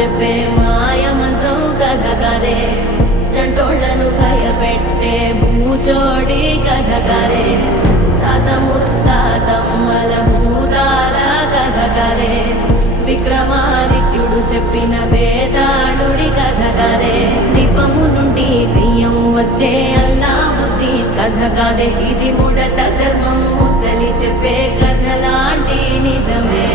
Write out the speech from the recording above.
చెప్పే మాయ మంత్రం కథ కదే, చంటోళ్లను భయపెట్టే భూచోడి కథ కదే, తాత ముత్తాతమ్మల భూతాల కథ కదే, విక్రమాదిత్యుడు చెప్పిన వేదాళుడి కథ కదే, దీపము నుండి బియ్యం వచ్చే అల్లావుద్దీన్ కథ కదే, ఇది ముడత చర్మం ముసలి చెప్పే కథ లాంటి నిజమే.